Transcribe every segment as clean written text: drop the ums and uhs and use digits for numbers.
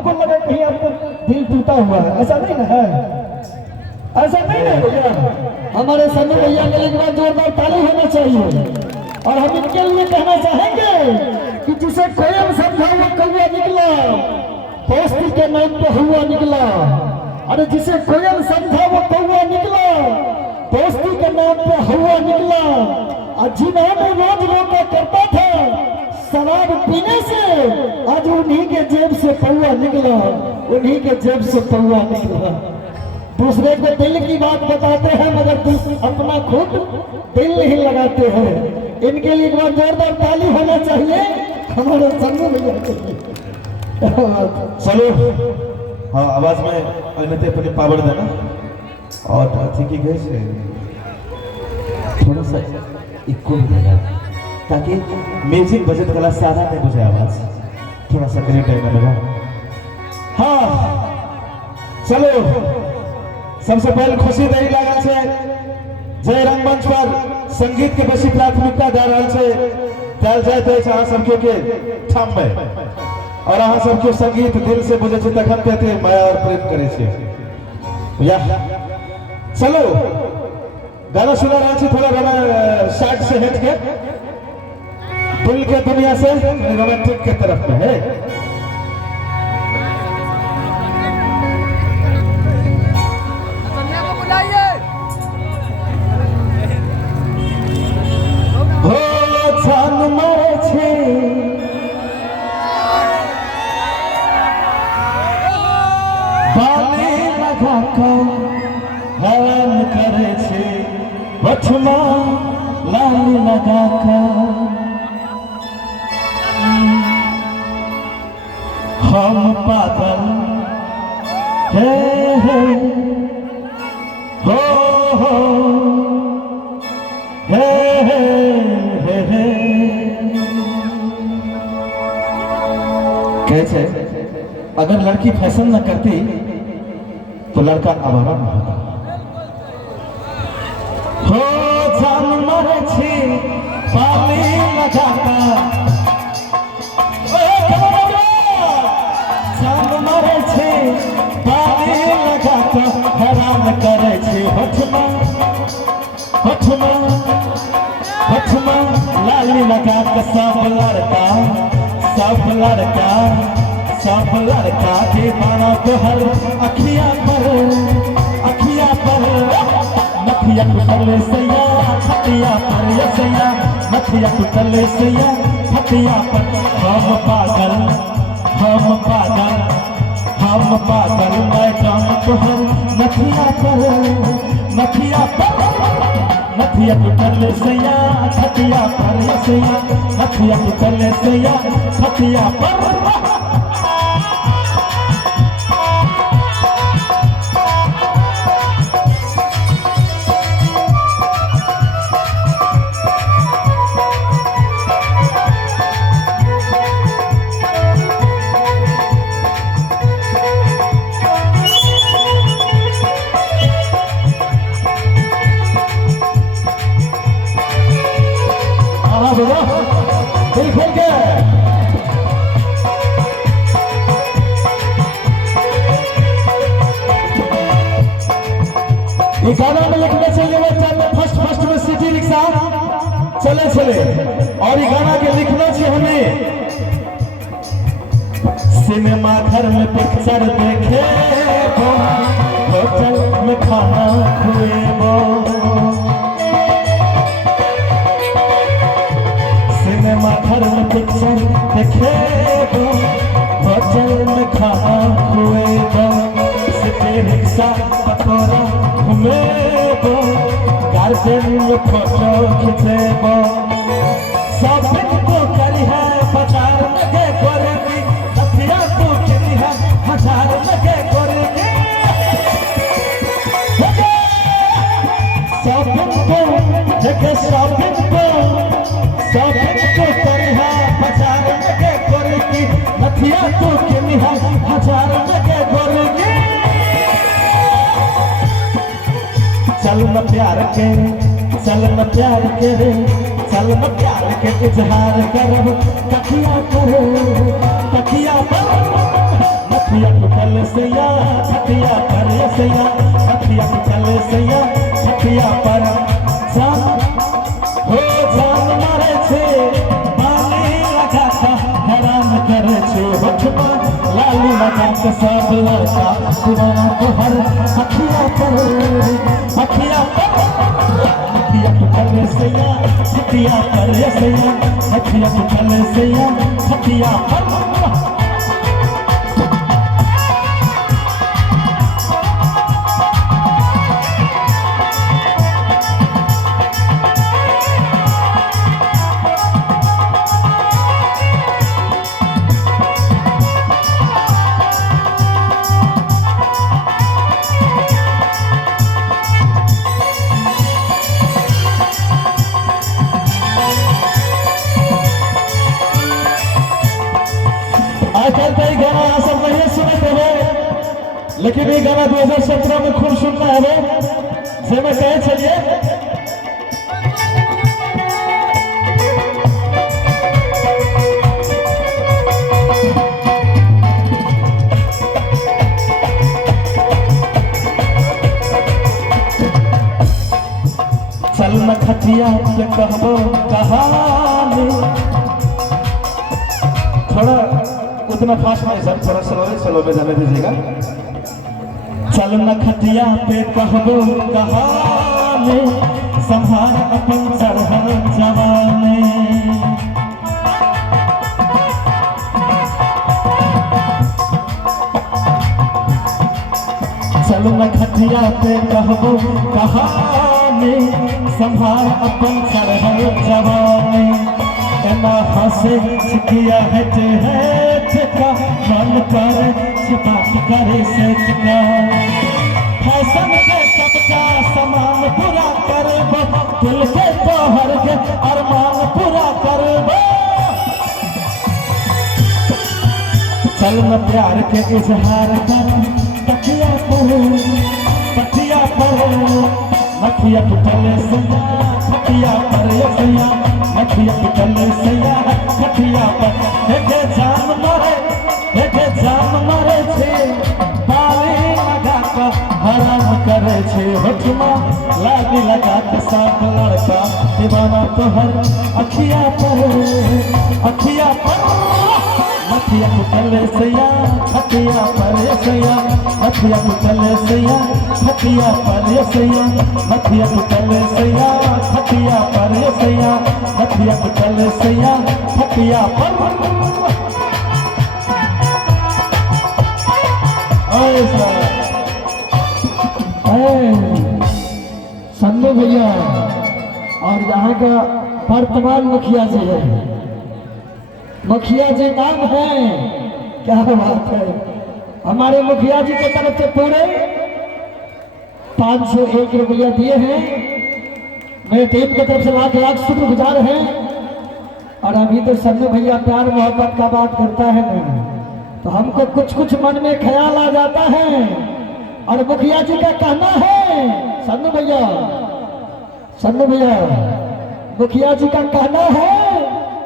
हमको लगा कहीं आपका दिल टूटा हुआ है, ऐसा नहीं ना है, ऐसा नहीं है भैया। हमारे सन्नू भैया के लिए जोरदार ताली होना चाहिए। और हम इनके लिए कहना चाहेंगे कि जिसे कोयल समझा वो कौवा निकला, दोस्ती के नाम पे हुआ निकला। अरे जिसे कोयल समझा वो कौवा निकला, दोस्ती के नाम पे हुआ निकला। और जिन्होंने रोज रोका करता था शराब पीने से, आज उन्हीं के जेब से पौवा निकला, उन्हीं के जेब से पौवा निकला। दूसरे को दिल की बात बताते हैं मगर अपना खुद दिल नहीं लगाते हैं। इनके लिए एक बार जोरदार ताली होना चाहिए हमारे सन्नू भैया के लिए। चलो हाँ, आवाज में अगनते अपनी पावर देना और अथी की गए से थोड़ा सा इक्को भी देना ताकि म्यूजिक बजट वाला सारा नहीं बुझे आवाज, थोड़ा सा करीब टाइम लगा। हाँ चलो, सबसे पहले खुशी दही लागल है जय रंगमंच पर संगीत के बेसी प्राथमिकता दे रहा है त्याल जाए अहाँ सबके के ठाम में, और अहाँ सबके संगीत दिल से बुझे छै तखन कहते माया और प्रेम करे छै। या चलो गाना सुना रहा है, थोड़ा गाना साइड से हट के दिल के दुनिया से रोमांटिक के तरफ में है। हवन करे छे बठमा लाल लगा कर, हम पागल हे हो हे कैसे अगर लड़की फैशन न करती तो लड़का आवारा न होता। हो जान मरे छी पाली लगाता, जान मरे छी पाली लगाता, हैरान करे छी होठमा होठमा होठमा लाली लगा के सब लड़का दीवाना तोहर अखिया पर नखिया टूटले सैया खटिया पर सैया, नखिया टूटले सैया खटिया पर। हम पागल मैडम तोहर नखिया टूटले सैया खटिया पर सैया, नखिया टूटले सैया खटिया पर। ये गाना में लिखने चाहिए फर्स्ट में सिटी रिक्शा चले और ये गाना के लिखना चाहिए हमें सिनेमा घर में पिक्चर देखे होटल में खाना खुए सिनेमा घर में पिक्चर देखे होटल में खाना खुए सिटी रिक्शा पकौड़ा घूमेबो गार्डन में फोटो खींचेबो शॉपिंग तो करी है बाजार लगे करेगी हथिया तो करी है हजार लगे करेगी शॉपिंग तो करी है बाजार लगे करेगी हथिया तो करी है हजार लगे करेगी। चल न प्यार के चल न प्यार के रे चल न प्यार के इजहार करो तकिया पर सैया खटिया पर सैया खटिया टूटल सैया खटिया पर जान हो जान मारे छे बाली लगा का हैरान करे छे होठमा लाली लगा के सब लड़का दीवाना तो हर खटिया पर खटिया टूटल सैया खटिया पर सैया खटिया टूटल सैया खटिया पर आजकल कई गाना आप सब नहीं सुनते हो, लेकिन ये गाना 2017 में खूब सुनना है से मैं कहे चलिए चल न खटिया पे कहबो कहानी थोड़ा उतना फास्ट नहीं सर, थोड़ा स्लो में जाने दीजिएगा। चल न खटिया पे कहबो कहानी संभाल अपन चढ़ल जवानी चल न खटिया पे कहबो कहानी संभाल अपन चढ़ल जवानी एना हंसे छिकिया है का मन पर छिपा करे से चिका फैशन के सबका समान पूरा करबो दिल के तोहर के अरमान पूरा करबो चल न प्यार के इजहार कर तकिया पर मखिया टूटल सैया खटिया पर सैया मखिया टूटल सैया खटिया पर एके जान मारे छे बाली लगा के हराम करे छे होठमा लागी लगा के सब लड़का दीवाना तोहर अखिया पर मखिया टूटल सैया खटिया पर सैया मखिया टूटल सैया खटिया पर सैया मखिया टूटल सैया खटिया पर सैया मखिया टूटल सैया खटिया पर सन्नू भैया और यहाँ का वर्तमान मुखिया जी है, मुखिया जी नाम है, क्या बात है। हमारे मुखिया जी की तरफ से पूरे 501 रुपया दिए हैं, मेरे टीम की तरफ से लाख शुक्रगुजार हैं। और अभी तो सन्नू भैया प्यार मोहब्बत का बात करता है ना, तो हमको कुछ कुछ मन में ख्याल आ जाता है। और मुखिया जी का कहना है, सन्नू भैया मुखिया जी का कहना है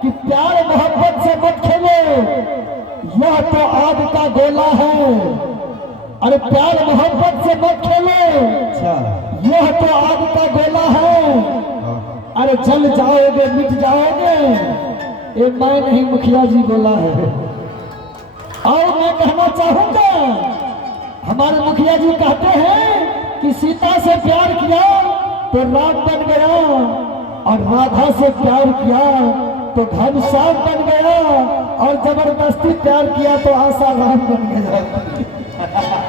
कि प्यार मोहब्बत से मत खेलो, यह तो आग का गोला है। अरे प्यार मोहब्बत से मत खेलो, यह तो आग का गोला है। अरे जल जाओगे मिट जाओगे, ये मैं नहीं मुखिया जी बोला है। और मैं कहना चाहूंगा, हमारे मुखिया जी कहते हैं कि सीता से प्यार किया तो राम बन गया, और राधा से प्यार किया तो घनश्याम बन गया, और जबरदस्ती प्यार किया तो आसाराम बन गया।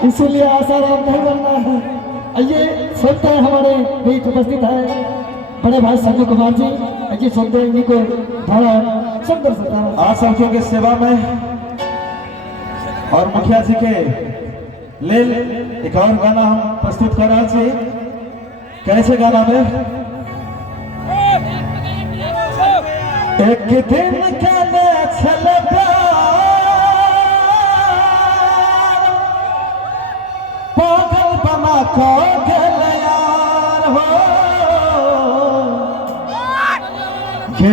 इसीलिए आसाराम नहीं बनना है। आइए सुनते हैं, हमारे बीच उपस्थित है बड़े भाई सन्नू कुमार जी। आइए सुनते हैं इन्हीं को थोड़ा सुंदर सा आप सबों के सेवा में और मुखिया जी के लेल एक और गाना हम प्रस्तुत कर रहे हैं। कैसे गाना में एक दिन कहने चले पागल बना को गल यार हो,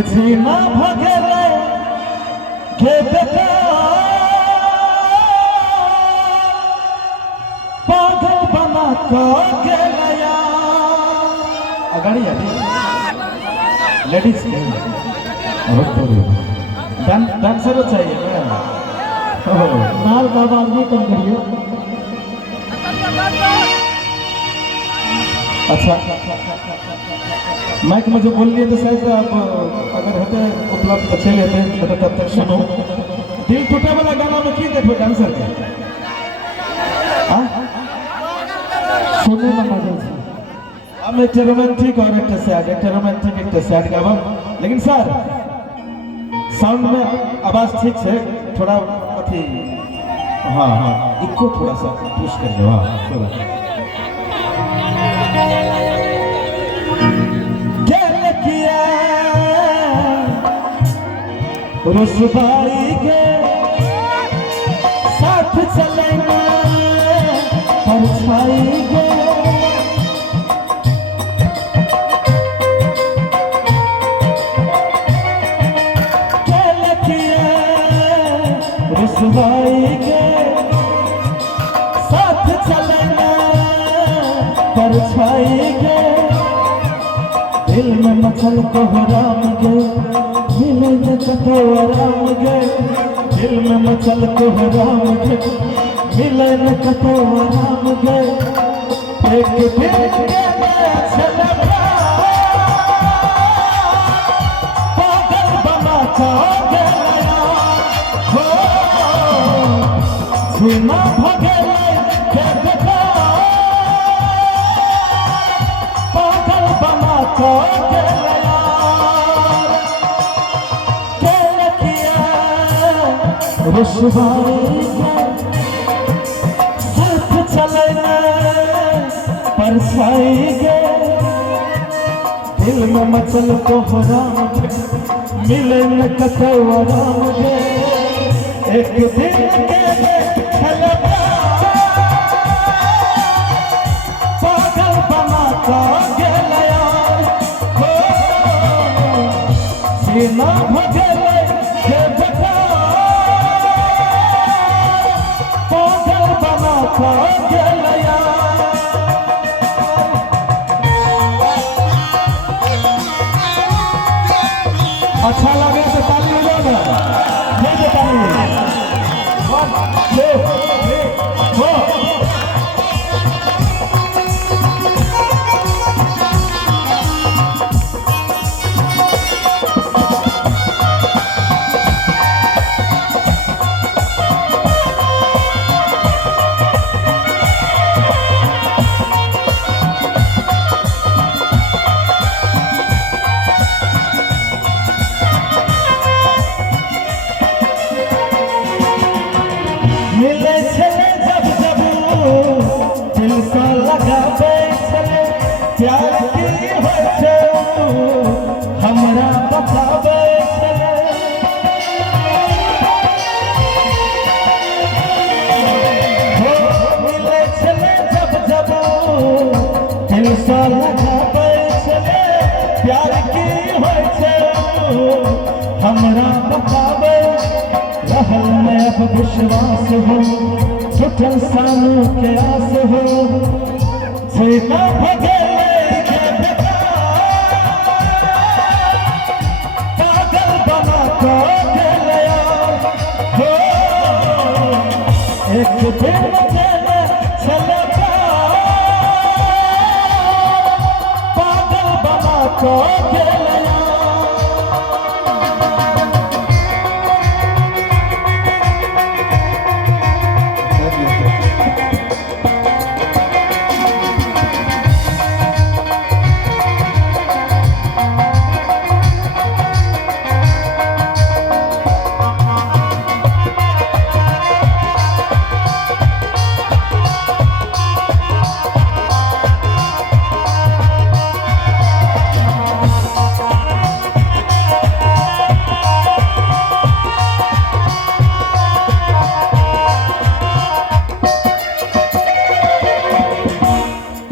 जीना भगले गे बेटा को गेलया अगाड़ी आबी लेडीज के डांसर चाहिए ना नाल का आवाज नहीं कम करिए। अच्छा माइक में जो बोल लिए तो शायद आप अगर होते उपलब्ध तो चले थे तो तब तक सुनो। दिल टूटे वाला गाना में की देखो डांसर के सुनने में मजा है। हम एक रोमांटिक और एक सैड, एक रोमांटिक एक सैड गावा। लेकिन सर साउंड में आवाज ठीक है थोड़ा अथी हाँ हाँ इको थोड़ा सा पुश कर दो। हाँ थोड़ा रुसवाई के साथ चलेंगे परछाई के रुसवाई के साथ चलेंगे परछाई के दिल में मचल को राम गे मिले न कतो राम गे दिल में मचल को राम गे मिले न कतो राम गे एक दिन के चला पागल बना को गया हो सीना भगले के देखा पागल बना को रुसवाई के साथ चलेंगे परछाई के दिल में मचल को राम मिले न कतो राम गे एक दिन के छलका पागल बना को गेलया हो सीना भगले के देखा अच्छा लगे तो ताली बजाओ ना नहीं तो ताली 1 2 3 4 मिले छले जब जब दिल से लगावे छले प्यार की हो छे हमरा बतावे छले हो मिले छले जब जब दिल से लगावे छले प्यार की हो छे हमरा बतावे रहल में अब विश्वास हो छुटल सानू के आस हो सीना भगले के देखा पागल बना को गेलया हो एक दिन चले छलका पागल बना को गेलया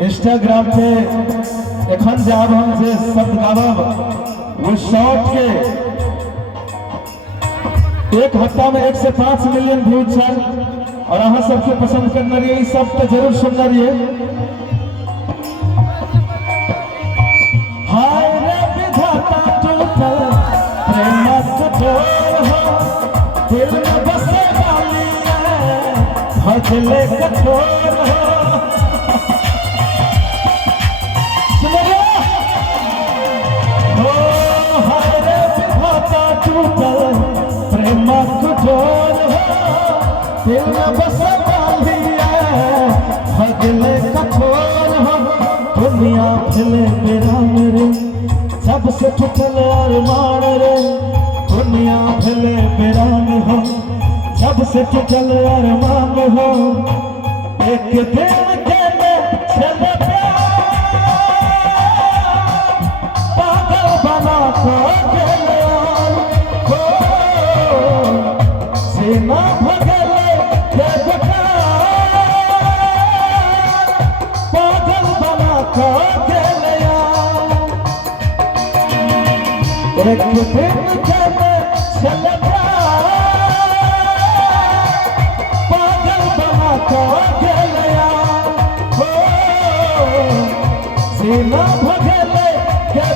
इंस्टाग्राम पे एखन जब हम जे शब्द गावब वो शॉर्ट के एक हफ्ता में 1 से 5 मिलियन व्यूज छल और अहाँ सबसे पसंद करना रही है, सब तो जरूर सुनना रही है। हाय रे विधाता टूटल प्रेम कठोर हो, दिल में बसे वाली भजले कठोर हो। सुनिए हो, हाय रे विधाता टूटल प्रेम कठोर हो, दिल में बसे वाली भजले कठोर हो। दुनिया भले बेराम रे, सबसे टूटल अरमान रे, दुनिया भले बेराम हो, सबसे टूटल अरमान हो। एक दिन के चले पागल बना को गेले हो, सीना भगले के पागल बना को गेले। एक दिन चले चले पागल बना को गेले हो, सीना भगले के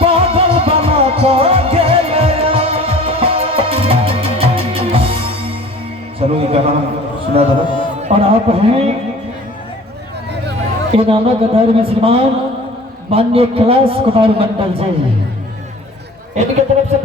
पागल बना को गेले। चलो ये गाना सुना दो। और आप हैं इनामा गदर में श्रीमान माननीय कैलाश कुमार मंडल जी, इनके तरफ से